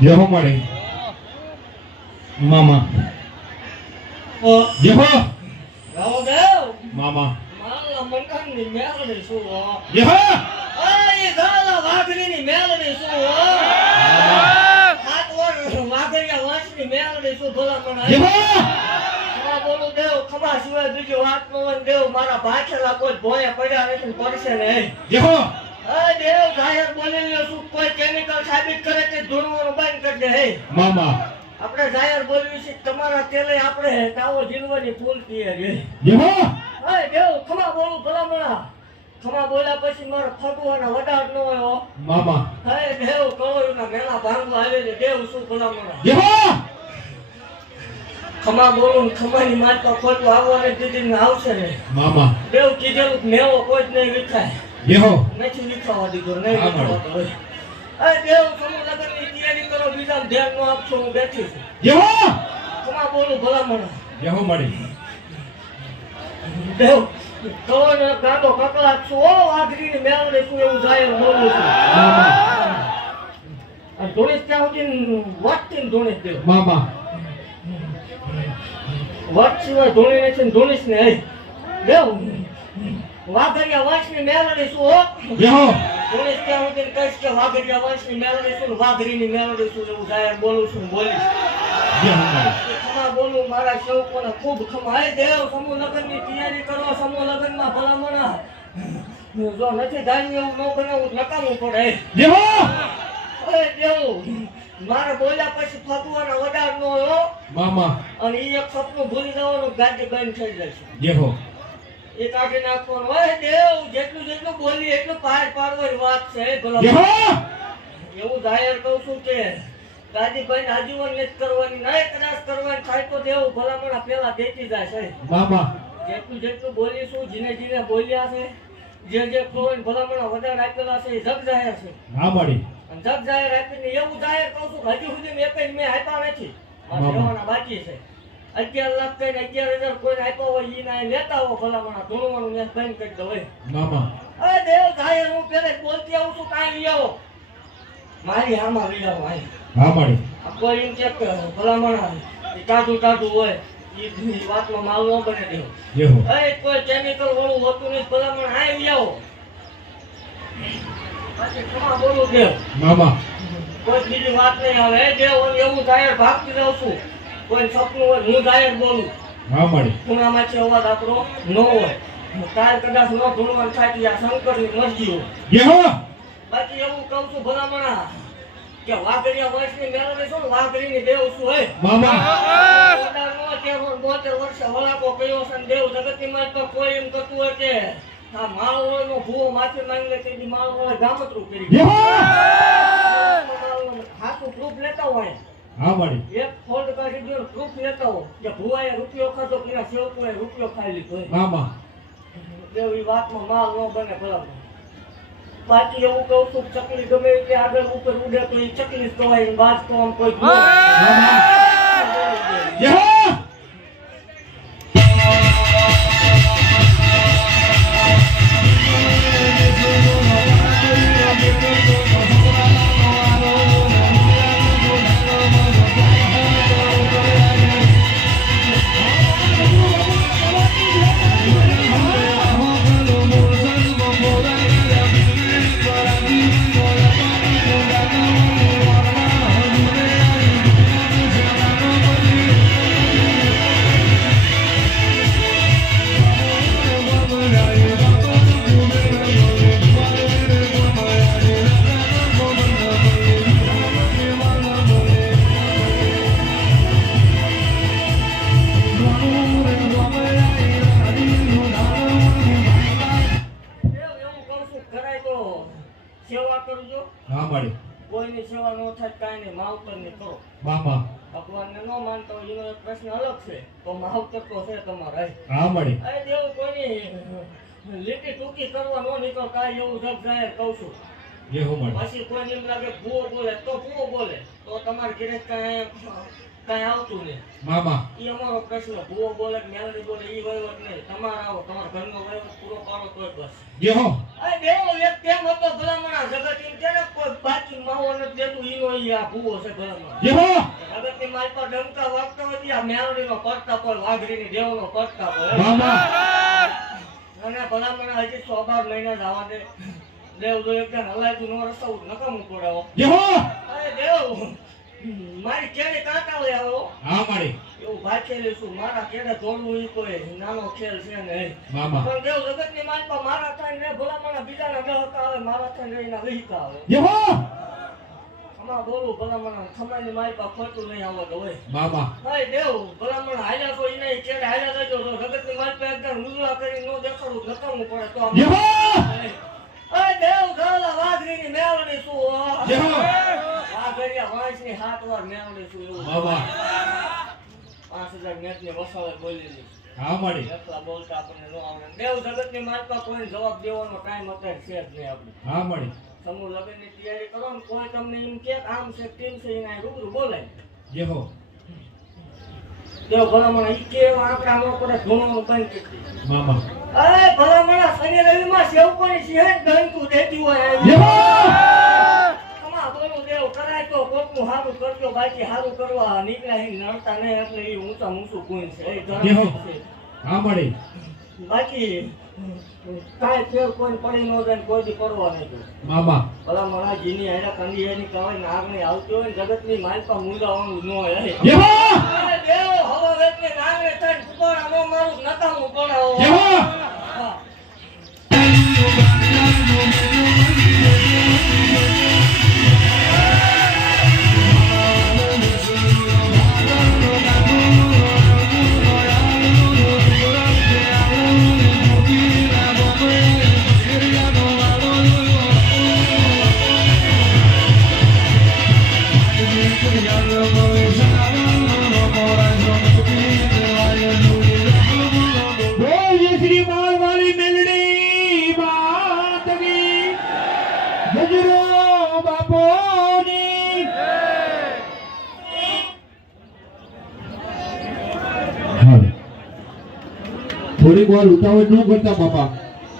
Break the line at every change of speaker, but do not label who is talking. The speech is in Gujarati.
દેહો મળે. મામા.
રાવદેવ
મામા.
માલા મંડળની મેલડી શું હો
દેહો.
આય ગાલા વાઘરીની મેલડી શું હો હાથ વર વાઘરિયા વંશની મેલડી શું ભલા મને
દેહો.
ખમા બોલું દેવ ખમા સિવાય બીજી વાત ન હોય ને દેવ મારા ભાછેલા કોઈ ભોંય પડ્યા નથી પડશે નહીં. દેવ જાહેર બોલેલું શું કોઈ કેમિકલ સાબિત કરે તે ધૂણવાનું બંધ કરી દે હે?
મામા.
આપણે જાહેર બોલ્યું છે તમારા તેલે આપણે તાવો જીલવાની ફૂલ પીએ રે
દેહો
અરે દેવ ખમા બોલું ભલામણા. ખમા બોલ્યા પછી મારે ફટવાના વડાર ન હોય
મામા.
હે દેવ કળોયુના મેળા ભાંગવા આવે ને દેવ શું ભલામણા? ખમા બોલું ખમાની માતા ખોટું આવવાને ને આવશે રે
મામા.
દેવ કીધેલું નેવો કોઈ જ નહીં વિખાય.
દેહો
નથી વિખાવા દીધો નહીં
હા,
વિખાવા અરે દેવ સમૂહ લગ્નની તૈયારી કરો બીજા ધ્યાન ન આપશો હું બેઠી છું.
દેહો
ખમા બોલું ભલામણા
દેહો મળે.
દેવ કળોને ગાંડો કકળાટ છું છું એવું જાય બોલું છું. અને ત્યાં સુધી વાટતી ને ધોળીસ દેવ
મામા
વાત સિવાય ધોળી ને ધોળીસ ને હે. દેવ વાઘરિયા વંશની મેળવણી શું હો? કહીશ કે વાઘરિયા વંશની છું વાઘરીની મેળવણી શું બોલું છું બોલીશ. ખમા બોલું મારા સેવકોને ખૂબ ખમાય હે દેવ સમૂહ લગ્નની તૈયારી કરો સમૂહ લગ્નમાં ભલામણા. જો નથી ધાન્ય એવું ન બનાવવું તો નકામું પડે.
દેહો
અરે દેવ મારે બોલ્યા પછી ફગવાના વડાર નો હો.
મામા.
અને એ એક સપનું ભૂલી જવાનું ગાડી બંધ થઈ જશે.
દેહો
એ કાઢી નાખવાનું ઓય દેવ જેટલું જેટલું બોલી એટલું પાર પાડવાની વાત છે હે એવું જાહેર કહું છું કે ગાડી બંધ આજીવન નથી કરવાની નહીં કદાચ કરવાની થાય તો દેવ ભલામણા પેલા દેતી જાય છે. જેટલું જેટલું બોલીશું જીને જીને બોલ્યા છે જે જે ભલામણા વધારે આપેલા છે એ જગ જાહેર છે.
મળે
જગ જાહેર આપીને એવું જાહેર કહું છું હજી સુધી મેં એકઈ મેં આપ્યા નથી. મારે બાકી છે. અગિયાર લાખ કઈ અગિયાર હજાર કોઈ આપ્યો હોય ઈ ના લેતા હો ભલામણા. ધોળવાનું મેં બંધ કરી દો હોય.
મામા.
અરે દેવ જાહેર હું પેલે બોલતી આવું છું કાઈ લઈ આવો. મારી આમાં લઈ આવો
હા મળે
કોઈ એમ કે ભલામણા એ ટાઢું ટાઢું હોય ઈ વાતમાં માલ ન બને દેવ એ કોઈ કેમિકલ વાળું હોતું નહીં ભલામણ આ લઈ આવો. બોલું દેવ.
મામા.
કોઈ બીજી વાત નહીં આવે. દેવ હું એવું જાહેર ભાગતી રહું છું. કોઈ સપનું હોય હું જાહેર બોલું.
હા મળે.
ખૂણામાંથી અવાજ આપણો ન હોય. તાર કદાચ ન ધૂણવાનું થાય કે આ શંકરની મરજી હોય. બાકી એવું કહું છું ભલામણા કે વાઘરિયા વંશની મેળવે છો ને વાઘરીની દેવ શું હોય?
મામા.
બોતેર વર્ષે વળાકો કયો છે ને દેવ જગતની માં તો કોઈ એમ કરતું હોય કે આ માળવોનો ભૂવો માથે માંગે તેથી માળવોએ ગામતરું કરી
ખાતું
હાથું પ્રૂફ લેતા હોય.
હા વાડી
એક ફોલ્ડ કાઢી દો પ્રૂફ લેતા હો. કે ભુવાએ રૂપિયો ખાધો કે સેવકોએ રૂપિયો ખાઈ લીધો
હા
દેવ ઈ વાતમાં માલ ન બને ભલા. બાકી એવું કહું છું ચકલી ગમે કે આગળ ઉપર ઉડે તો એ ચકલી જ કહેવાય બાજ તો આમ કોઈ
હા મળે.
કોઈની સેવા ન થાય કાંઈ નહીં માવતરની કરો
મામા.
ભગવાનને ન માનતા હોય એનો એક પ્રશ્ન અલગ છે. તો માવતર તો છે તમારે
હા મળે.
અરે દેવ કોઈની લીટી ટૂંકી કરવા ન નીકળતા એવું જગ જાહેર કહું છું.
દેહો મળે.
પછી કોઈને એમ લાગે ભૂવો બોલે તો ભૂવો બોલે. તો તમારે ઘેરે કાંઈ કાંઈ આવતું નહીં.
મામા.
ઈ અમારો પ્રશ્ન. ભૂવો બોલે કે મેલડી બોલે ઈ વહીવટ નહીં. તમારે આવો તમારા ઘરનો વહીવટ પૂરો પાડો તોય બસ.
જે હો.
અરે દેવો એક કેમ હતો ભલામણા? જગત એમ કે ને કોઈ બાકી માવો નથી દેતું? ઈનો ઈ આ ભૂવો છે ભલામણા.
જે હો.
જગતની મારી પર ડંકા વાગતા હોય ત્યાં મેલડીનો પડતા પર વાઘરીની દેવનો પડતા પર
મામા.
અને ભલામણા હજી સો બાર મહિના જ આવવા દે. દેવ જો હલાય તું નો રસ્તો નકામું પડાવો.
જે હો.
અરે દેવ. મારી કેને કાંટા હોય આવો?
હા મારી.
એવું ભાચેલું છું મારા કેને દોડવું ઈ કોઈ નાનો ખેલ છે
મામા
પણ દેવ જગતની માલપા મારા થાય ને ભલામણા બીજાના દહકા આવે મારા થાય ને એના વહીકા આવે.
જે હો
આમાં બોલું ભલામણા ખમાઈની માલપા ખોટું નહીં આવત હોય.
મામા
ભાઈ દેવ ભલામણા હાલ્યા તો ઈને કેને હાલ્યા જજો તો જગતની માલપા એકદમ ઉજળા કરી નો દેખાડું નકામું પડે તો
યહો!
અરે દેવ ગાલા વાઘરીની મેળવણી શું હો?
જે હો
વાઘરિયા વાંસની હાથ વાર મેળવણી શું એવું.
મામા
પાંચ હજાર મેચની વસાવટ બોલેલી.
હા માડી.
એકલા બોલતા આપણને ન આવડે. દેવ જગતની માલપા કોઈ જવાબ દેવાનો ટાઈમ અત્યારે છે જ નહીં આપણે.
હા માડી.
સમૂહ લગ્નની તૈયારી કરો ને કોઈ તમને એમ કે આમ છે તેમ છે એના રૂબરૂ બોલાય.
જે
દેવ ભલામણ ઈ કે આપણા બંધ કરી
મામા.
અરે ભલામણ શનિ રવિમાં સેવકોની સિંહણ ગણતું દેતી હોય બોલું દેવ કરાય તો કોકનું હારું કરજો બાકી હારું કરવા નીકળ્યા હી નડતા નહીં એટલે એ ઊંચા ઊંચું ગુણ છે એ ધર્મ છે. બાકી કાંઈ ફેર કોઈ પડી ન જાય કોઈ દી કરવા નહીં
મામા.
ભલા મારા જીની આયા કંદી એની કવાય નાગણી આવતી હોય ને જગતની માલપા મુંજાવાનું ન હોય. દેવો
જે હો
અરે દેવ હવે વેતને નાગણે થઈને કુકડા નો મારું નકામું પડાવો
ગજરો બાપોની. થોડીક વાર ઉતાવળ ન કરતા બાપા.